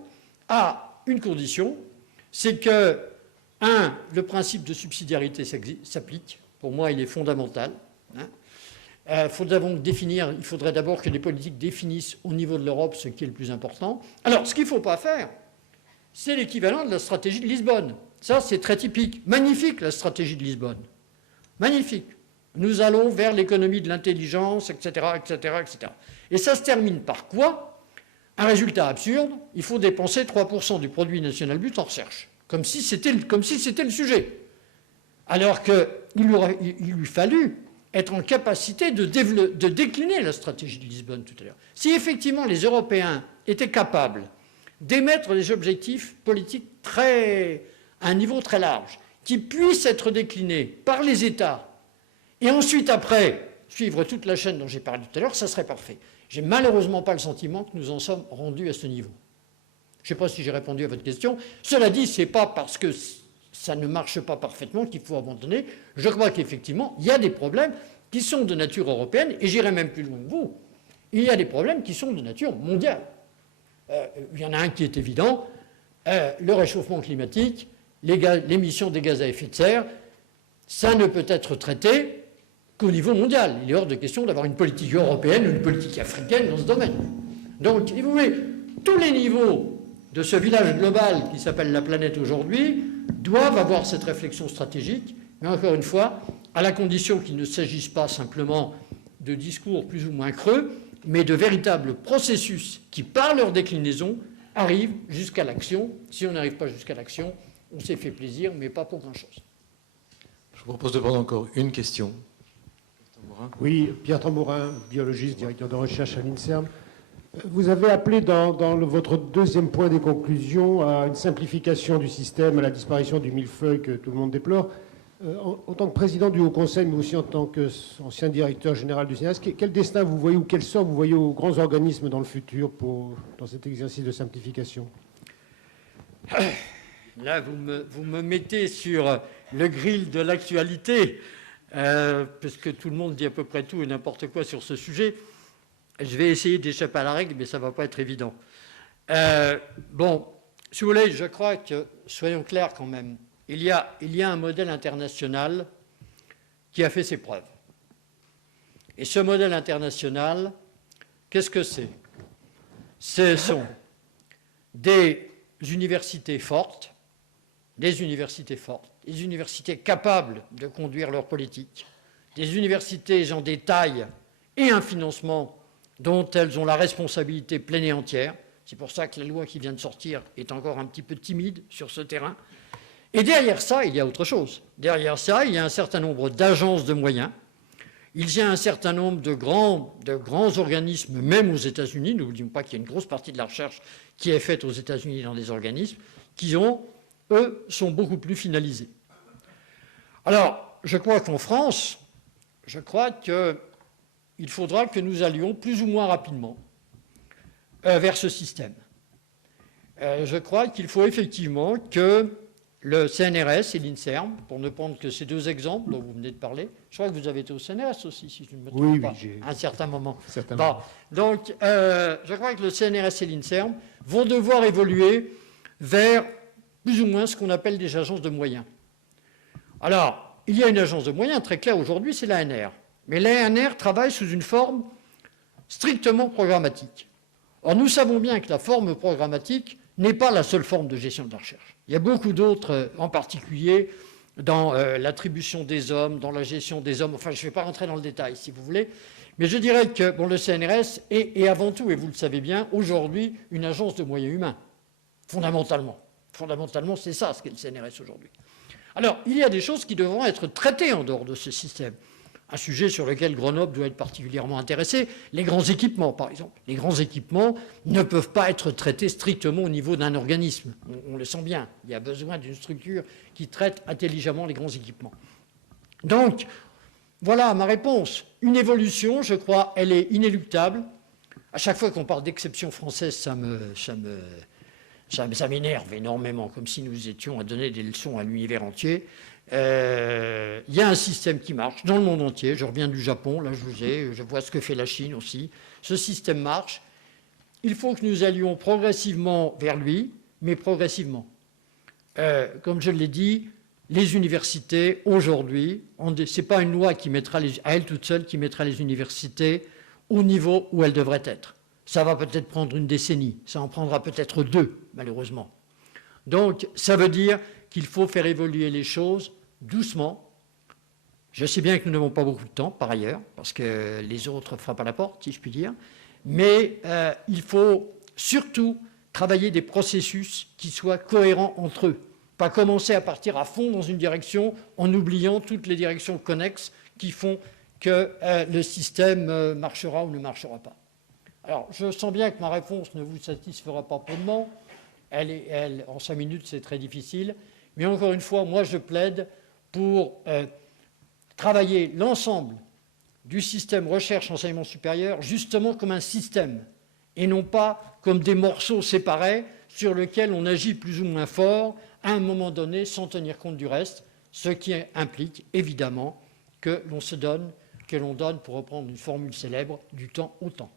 à une condition, c'est que, le principe de subsidiarité s'applique. Pour moi, il est fondamental. Il faudrait d'abord que les politiques définissent au niveau de l'Europe ce qui est le plus important. Alors, ce qu'il ne faut pas faire, c'est l'équivalent de la stratégie de Lisbonne. Ça, c'est très typique. Magnifique, la stratégie de Lisbonne. Magnifique. Nous allons vers l'économie de l'intelligence, etc., etc., etc. Et ça se termine par quoi? Un résultat absurde, il faut dépenser 3% du produit national brut en recherche. Comme si c'était le sujet. Alors qu'il lui fallu être en capacité de décliner la stratégie de Lisbonne tout à l'heure. Si effectivement les Européens étaient capables d'émettre des objectifs politiques à un niveau très large, qui puissent être déclinés par les États, et ensuite après suivre toute la chaîne dont j'ai parlé tout à l'heure, ça serait parfait. J'ai malheureusement pas le sentiment que nous en sommes rendus à ce niveau. Je ne sais pas si j'ai répondu à votre question. Cela dit, ce n'est pas parce que ça ne marche pas parfaitement qu'il faut abandonner. Je crois qu'effectivement, il y a des problèmes qui sont de nature européenne, et j'irai même plus loin que vous. Il y a des problèmes qui sont de nature mondiale. Il y en a un qui est évident, le réchauffement climatique, l'émission des gaz à effet de serre, ça ne peut être traité qu'au niveau mondial. Il est hors de question d'avoir une politique européenne ou une politique africaine dans ce domaine. Donc, si vous voulez, tous les niveaux de ce village global qui s'appelle la planète aujourd'hui doivent avoir cette réflexion stratégique, mais encore une fois, à la condition qu'il ne s'agisse pas simplement de discours plus ou moins creux, mais de véritables processus qui, par leur déclinaison, arrivent jusqu'à l'action. Si on n'arrive pas jusqu'à l'action, on s'est fait plaisir, mais pas pour grand-chose. Je vous propose de prendre encore une question. Oui, Pierre Tambourin, biologiste, directeur de recherche à l'INSERM. Vous avez appelé dans votre deuxième point des conclusions à une simplification du système, à la disparition du millefeuille que tout le monde déplore. En tant que président du Haut Conseil, mais aussi en tant qu'ancien directeur général du CNRS, quel destin vous voyez ou quel sort vous voyez aux grands organismes dans le futur dans cet exercice de simplification? Là, vous me mettez sur le grill de l'actualité, parce que tout le monde dit à peu près tout et n'importe quoi sur ce sujet. Je vais essayer d'échapper à la règle, mais ça ne va pas être évident. Bon, si vous voulez, je crois que, soyons clairs quand même, il y a un modèle international qui a fait ses preuves. Et ce modèle international, qu'est-ce que c'est? Ce sont des universités fortes, des universités capables de conduire leur politique, des universités en détail et un financement dont elles ont la responsabilité pleine et entière. C'est pour ça que la loi qui vient de sortir est encore un petit peu timide sur ce terrain. Et derrière ça, il y a autre chose. Derrière ça, il y a un certain nombre d'agences de moyens. Il y a un certain nombre de grands organismes, même aux États-Unis. N'oublions pas qu'il y a une grosse partie de la recherche qui est faite aux États-Unis dans des organismes qui, eux, sont beaucoup plus finalisés. Alors, je crois qu'en France, il faudra que nous allions plus ou moins rapidement vers ce système. Je crois qu'il faut effectivement que le CNRS et l'INSERM, pour ne prendre que ces deux exemples dont vous venez de parler, je crois que vous avez été au CNRS aussi, si je ne me trompe pas, à un certain moment. Bon, donc, je crois que le CNRS et l'INSERM vont devoir évoluer vers plus ou moins ce qu'on appelle des agences de moyens. Alors, il y a une agence de moyens très claire aujourd'hui, c'est l'ANR. Mais l'ANR travaille sous une forme strictement programmatique. Or, nous savons bien que la forme programmatique n'est pas la seule forme de gestion de la recherche. Il y a beaucoup d'autres, en particulier dans l'attribution des hommes, dans la gestion des hommes. Enfin, je ne vais pas rentrer dans le détail, si vous voulez. Mais je dirais que le CNRS est avant tout, et vous le savez bien, aujourd'hui, une agence de moyens humains, fondamentalement. Fondamentalement, c'est ça ce qu'est le CNRS aujourd'hui. Alors, il y a des choses qui devront être traitées en dehors de ce système. Un sujet sur lequel Grenoble doit être particulièrement intéressé, les grands équipements, par exemple. Les grands équipements ne peuvent pas être traités strictement au niveau d'un organisme. On le sent bien. Il y a besoin d'une structure qui traite intelligemment les grands équipements. Donc, voilà ma réponse. Une évolution, je crois, elle est inéluctable. À chaque fois qu'on parle d'exception française, ça m'énerve énormément, comme si nous étions à donner des leçons à l'univers entier. Il y a un système qui marche dans le monde entier. Je reviens du Japon, là je vois ce que fait la Chine aussi. Ce système marche. Il faut que nous allions progressivement vers lui, mais progressivement. Comme je l'ai dit, les universités, aujourd'hui, ce n'est pas une loi qui mettra à elle toute seule qui mettra les universités au niveau où elles devraient être. Ça va peut-être prendre une décennie, ça en prendra peut-être 2, malheureusement. Donc, ça veut dire qu'il faut faire évoluer les choses doucement. Je sais bien que nous n'avons pas beaucoup de temps, par ailleurs, parce que les autres frappent à la porte, si je puis dire. Mais il faut surtout travailler des processus qui soient cohérents entre eux. Pas commencer à partir à fond dans une direction en oubliant toutes les directions connexes qui font que le système marchera ou ne marchera pas. Alors, je sens bien que ma réponse ne vous satisfera pas pleinement. En 5 minutes, c'est très difficile. Mais encore une fois, moi, je plaide pour travailler l'ensemble du système recherche-enseignement supérieur justement comme un système et non pas comme des morceaux séparés sur lesquels on agit plus ou moins fort à un moment donné sans tenir compte du reste, ce qui implique évidemment que l'on donne, pour reprendre une formule célèbre, du temps au temps.